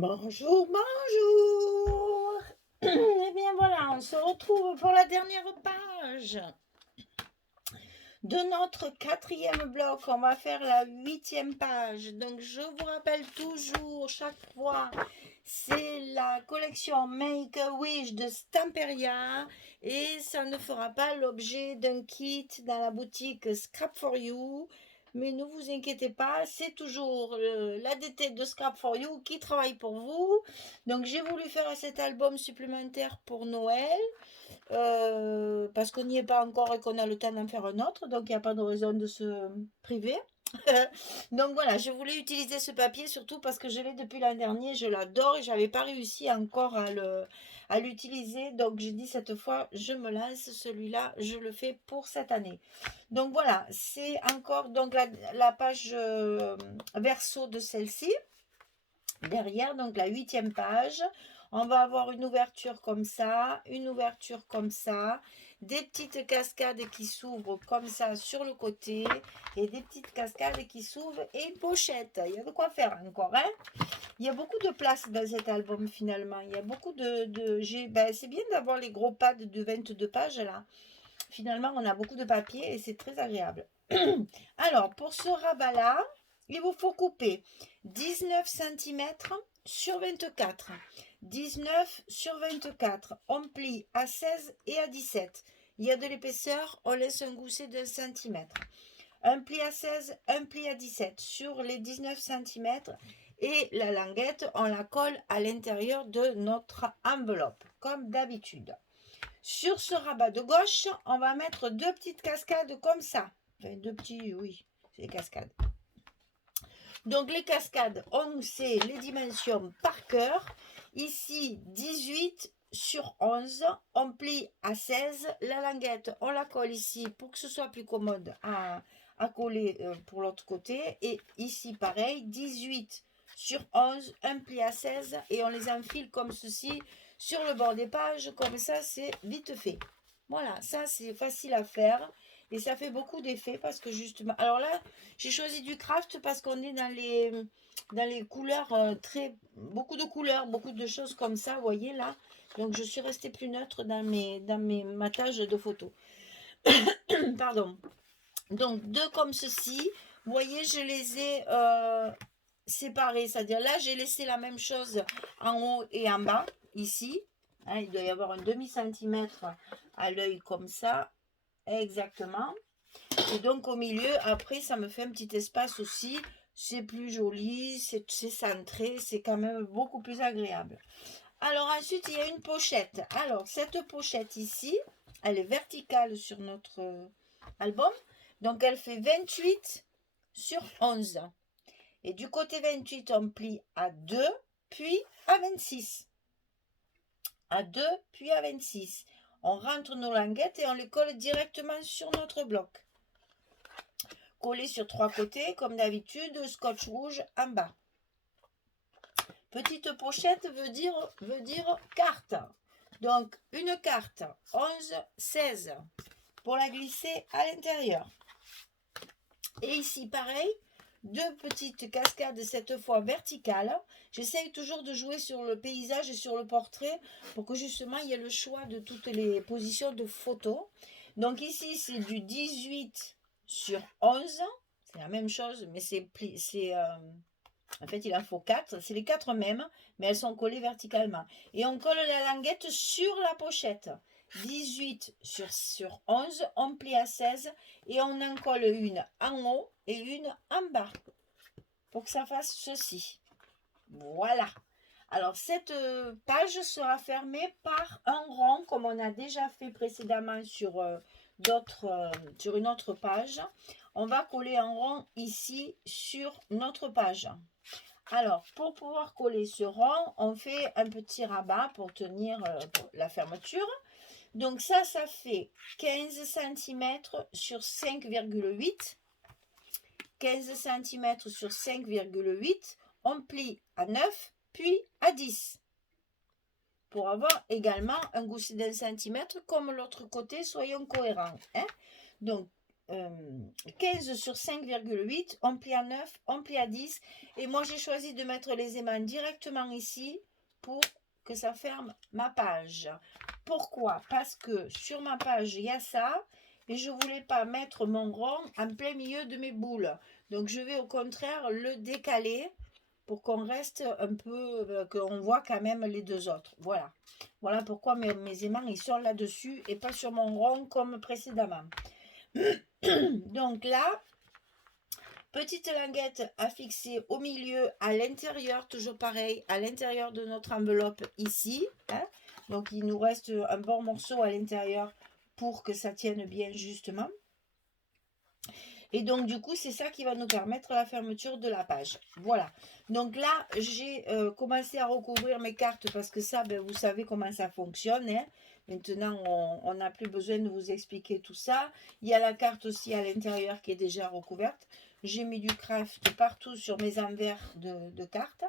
Bonjour, bonjour. Eh bien voilà, on se retrouve pour la dernière page de notre quatrième bloc. On va faire la huitième page. Donc je vous rappelle toujours, chaque fois, c'est la collection Make a Wish de Stamperia et ça ne fera pas l'objet d'un kit dans la boutique Scrap for You. Mais ne vous inquiétez pas, c'est toujours l'ADT de Scrap for You qui travaille pour vous. Donc j'ai voulu faire cet album supplémentaire pour Noël parce qu'on n'y est pas encore et qu'on a le temps d'en faire un autre, donc il n'y a pas de raison de se priver. Donc voilà, je voulais utiliser ce papier surtout parce que je l'ai depuis l'an dernier, je l'adore et j'avais pas réussi encore à l'utiliser. Donc j'ai dit cette fois, je me lance, celui-là, je le fais pour cette année. Donc voilà, c'est encore donc la page verso de celle-ci. Derrière, donc la huitième page, on va avoir une ouverture comme ça, une ouverture comme ça, des petites cascades qui s'ouvrent comme ça sur le côté et des petites cascades qui s'ouvrent et une pochette. Il y a de quoi faire encore, hein? Il y a beaucoup de place dans cet album finalement. Il y a beaucoup c'est bien d'avoir les gros pads de 22 pages là. Finalement, on a beaucoup de papier et c'est très agréable. Alors, pour ce rabat-là, il vous faut couper 19 cm sur 24. 19 sur 24. On plie à 16 et à 17. Il y a de l'épaisseur, on laisse un gousset d'un centimètre. Un pli à 16, un pli à 17 sur les 19 cm. Et la languette, on la colle à l'intérieur de notre enveloppe, comme d'habitude. Sur ce rabat de gauche, on va mettre deux petites cascades comme ça. Enfin, deux petits, oui, c'est des cascades. Donc les cascades, on sait les dimensions par cœur. Ici, 18 sur 11, on plie à 16. La languette, on la colle ici pour que ce soit plus commode à coller pour l'autre côté. Et ici, pareil, 18 sur 11, un pli à 16 et on les enfile comme ceci sur le bord des pages. Comme ça, c'est vite fait. Voilà, ça c'est facile à faire et ça fait beaucoup d'effets parce que justement... Alors là, j'ai choisi du craft parce qu'on est dans les couleurs, beaucoup de couleurs, beaucoup de choses comme ça, vous voyez là. Donc je suis restée plus neutre dans mes matages de photos. Pardon. Donc deux comme ceci. Vous voyez, je les ai séparés. C'est-à-dire là, j'ai laissé la même chose en haut et en bas, ici. Hein, il doit y avoir un demi-centimètre à l'œil comme ça. Exactement. Et donc au milieu, après, ça me fait un petit espace aussi. C'est plus joli, c'est centré, c'est quand même beaucoup plus agréable. Alors ensuite, il y a une pochette. Alors cette pochette ici, elle est verticale sur notre album. Donc elle fait 28 sur 11. Et du côté 28, on plie à 2, puis à 26. À 2, puis à 26. On rentre nos languettes et on les colle directement sur notre bloc. Collé sur trois côtés, comme d'habitude, scotch rouge en bas. Petite pochette veut dire carte. Donc, une carte, 11, 16, pour la glisser à l'intérieur. Et ici, pareil, deux petites cascades, cette fois verticales. J'essaye toujours de jouer sur le paysage et sur le portrait pour que justement, il y ait le choix de toutes les positions de photos. Donc ici, c'est du 18 sur 11. C'est la même chose, mais en fait, il en faut 4. C'est les 4 mêmes, mais elles sont collées verticalement. Et on colle la languette sur la pochette. 18 sur 11, on plie à 16 et on en colle une en haut et une en bas pour que ça fasse ceci. Voilà. Alors, cette page sera fermée par un rond, comme on a déjà fait précédemment sur une autre page. On va coller un rond ici sur notre page. Alors, pour pouvoir coller ce rond, on fait un petit rabat pour tenir la fermeture. Donc ça fait 15 cm sur 5,8. 15 cm sur 5,8. On plie à 9, puis à 10. Pour avoir également un gousset d'un centimètre comme l'autre côté, soyons cohérents. Hein. Donc, 15 sur 5,8, on plie à 9, on plie à 10. Et moi, j'ai choisi de mettre les aimants directement ici pour que ça ferme ma page. Pourquoi? Parce que sur ma page, il y a ça. Et je ne voulais pas mettre mon rond en plein milieu de mes boules. Donc, je vais au contraire le décaler pour qu'on reste un peu, qu'on voit quand même les deux autres. Voilà. Voilà pourquoi mes aimants, ils sont là-dessus et pas sur mon rond comme précédemment. Donc là, petite languette à fixer au milieu, à l'intérieur, toujours pareil, à l'intérieur de notre enveloppe ici. Hein. Donc il nous reste un bon morceau à l'intérieur pour que ça tienne bien justement. Et donc, du coup, c'est ça qui va nous permettre la fermeture de la page. Voilà. Donc là, j'ai commencé à recouvrir mes cartes parce que ça, ben, vous savez comment ça fonctionne. Hein. Maintenant, on n'a plus besoin de vous expliquer tout ça. Il y a la carte aussi à l'intérieur qui est déjà recouverte. J'ai mis du craft partout sur mes envers de cartes.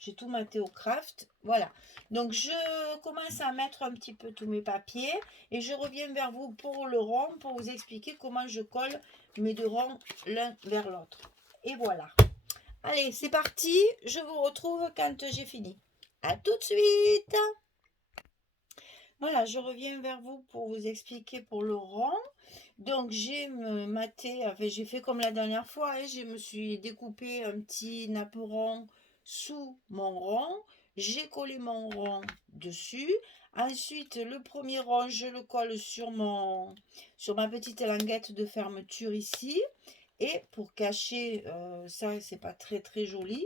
J'ai tout maté au craft. Voilà. Donc, je commence à mettre un petit peu tous mes papiers. Et je reviens vers vous pour le rond, pour vous expliquer comment je colle mes deux ronds l'un vers l'autre. Et voilà. Allez, c'est parti. Je vous retrouve quand j'ai fini. À tout de suite. Voilà, je reviens vers vous pour vous expliquer pour le rond. Donc, j'ai maté, enfin, j'ai fait comme la dernière fois. Hein, je me suis découpé un petit napperon sous mon rond. J'ai collé mon rond dessus. Ensuite, le premier rond, je le colle sur ma petite languette de fermeture ici. Et pour cacher ça, c'est pas très très joli,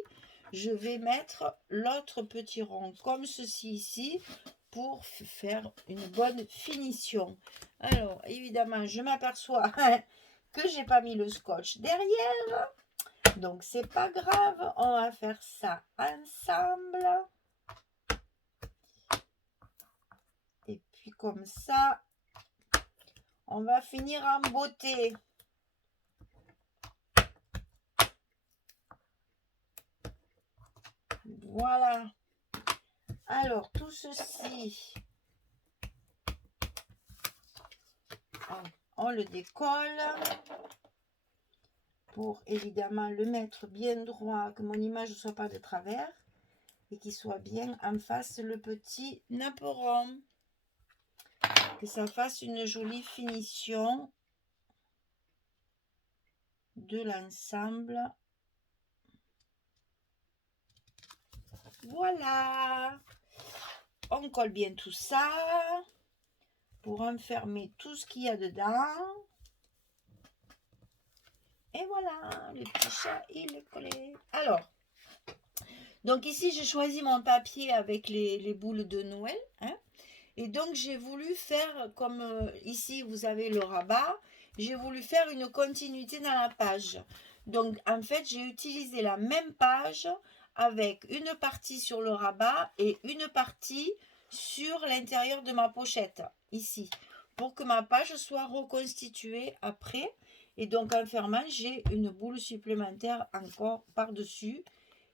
je vais mettre l'autre petit rond comme ceci ici pour faire une bonne finition. Alors, évidemment, je m'aperçois que j'ai pas mis le scotch derrière. Donc, c'est pas grave. On va faire ça ensemble. Et puis, comme ça, on va finir en beauté. Voilà. Alors, tout ceci, on le décolle pour évidemment le mettre bien droit, que mon image ne soit pas de travers et qu'il soit bien en face le petit napperon. Que ça fasse une jolie finition de l'ensemble. Voilà. On colle bien tout ça pour enfermer tout ce qu'il y a dedans. Et voilà, le petit chat, il est collé. Alors, donc ici, j'ai choisi mon papier avec les boules de Noël. Hein, et donc, j'ai voulu faire comme ici, vous avez le rabat. J'ai voulu faire une continuité dans la page. Donc, en fait, j'ai utilisé la même page avec une partie sur le rabat et une partie sur l'intérieur de ma pochette, ici, pour que ma page soit reconstituée après. Et donc, en fermant, j'ai une boule supplémentaire encore par-dessus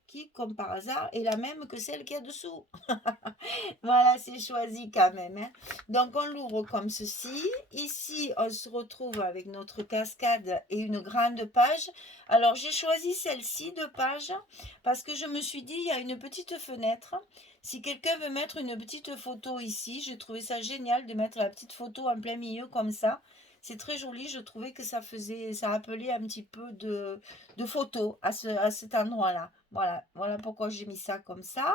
qui, comme par hasard, est la même que celle qu'il y a dessous. Voilà, c'est choisi quand même. Hein. Donc, on l'ouvre comme ceci. Ici, on se retrouve avec notre cascade et une grande page. Alors, j'ai choisi celle-ci de page parce que je me suis dit, il y a une petite fenêtre. Si quelqu'un veut mettre une petite photo ici, j'ai trouvé ça génial de mettre la petite photo en plein milieu comme ça. C'est très joli, je trouvais que ça appelait un petit peu de photos à cet endroit-là. Voilà pourquoi j'ai mis ça comme ça.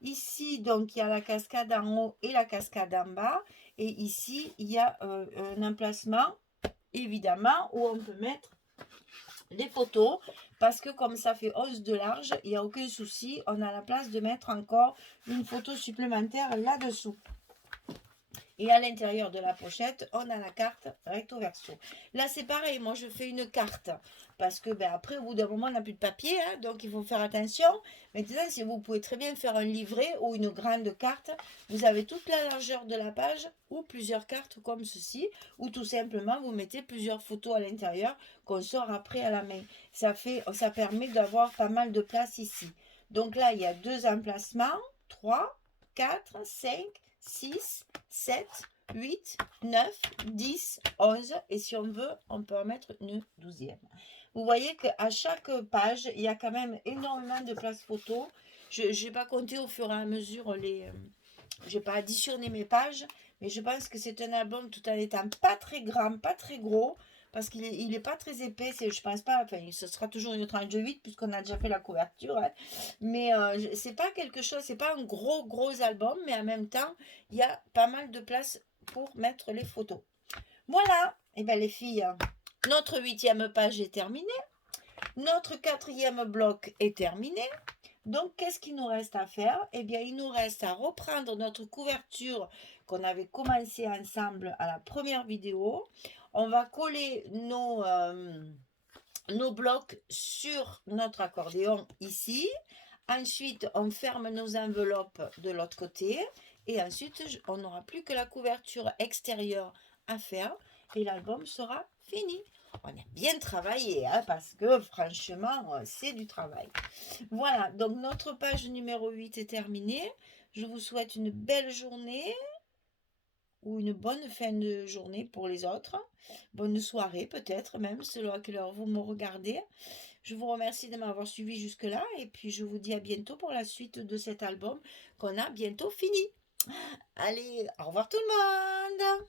Ici, donc, il y a la cascade en haut et la cascade en bas. Et ici, il y a un emplacement, évidemment, où on peut mettre les photos. Parce que comme ça fait 11 de large, il n'y a aucun souci. On a la place de mettre encore une photo supplémentaire là-dessous. Et à l'intérieur de la pochette, on a la carte recto verso. Là, c'est pareil. Moi, je fais une carte. Parce que après, au bout d'un moment, on n'a plus de papier. Hein, donc, il faut faire attention. Maintenant, si vous pouvez très bien faire un livret ou une grande carte, vous avez toute la largeur de la page ou plusieurs cartes comme ceci. Ou tout simplement, vous mettez plusieurs photos à l'intérieur qu'on sort après à la main. Ça permet d'avoir pas mal de place ici. Donc là, il y a 2 emplacements. 3, 4, 5, 6, 7, 8, 9, 10, 11. Et si on veut, on peut en mettre une 12e. Vous voyez qu'à chaque page, il y a quand même énormément de place photo. Je n'ai pas compté au fur et à mesure les... je n'ai pas additionné mes pages, mais je pense que c'est un album tout en étant pas très grand, pas très gros, parce qu'il est pas très épais. Je pense pas, enfin, ce sera toujours une tranche de 8 puisqu'on a déjà fait la couverture. Hein. Mais c'est pas quelque chose, c'est pas un gros album, mais en même temps, il y a pas mal de place pour mettre les photos. Voilà, et bien les filles, notre 8e page est terminée. Notre 4e bloc est terminé. Donc, qu'est-ce qu'il nous reste à faire? Eh bien, il nous reste à reprendre notre couverture qu'on avait commencé ensemble à la première vidéo. On va coller nos blocs sur notre accordéon ici. Ensuite, on ferme nos enveloppes de l'autre côté. Et ensuite, on n'aura plus que la couverture extérieure à faire. Et l'album sera fini. On a bien travaillé, hein, parce que franchement, c'est du travail. Voilà, donc notre page numéro 8 est terminée. Je vous souhaite une belle journée ou une bonne fin de journée pour les autres. Bonne soirée peut-être même, selon à quelle heure vous me regardez. Je vous remercie de m'avoir suivi jusque-là et puis je vous dis à bientôt pour la suite de cet album qu'on a bientôt fini. Allez, au revoir tout le monde!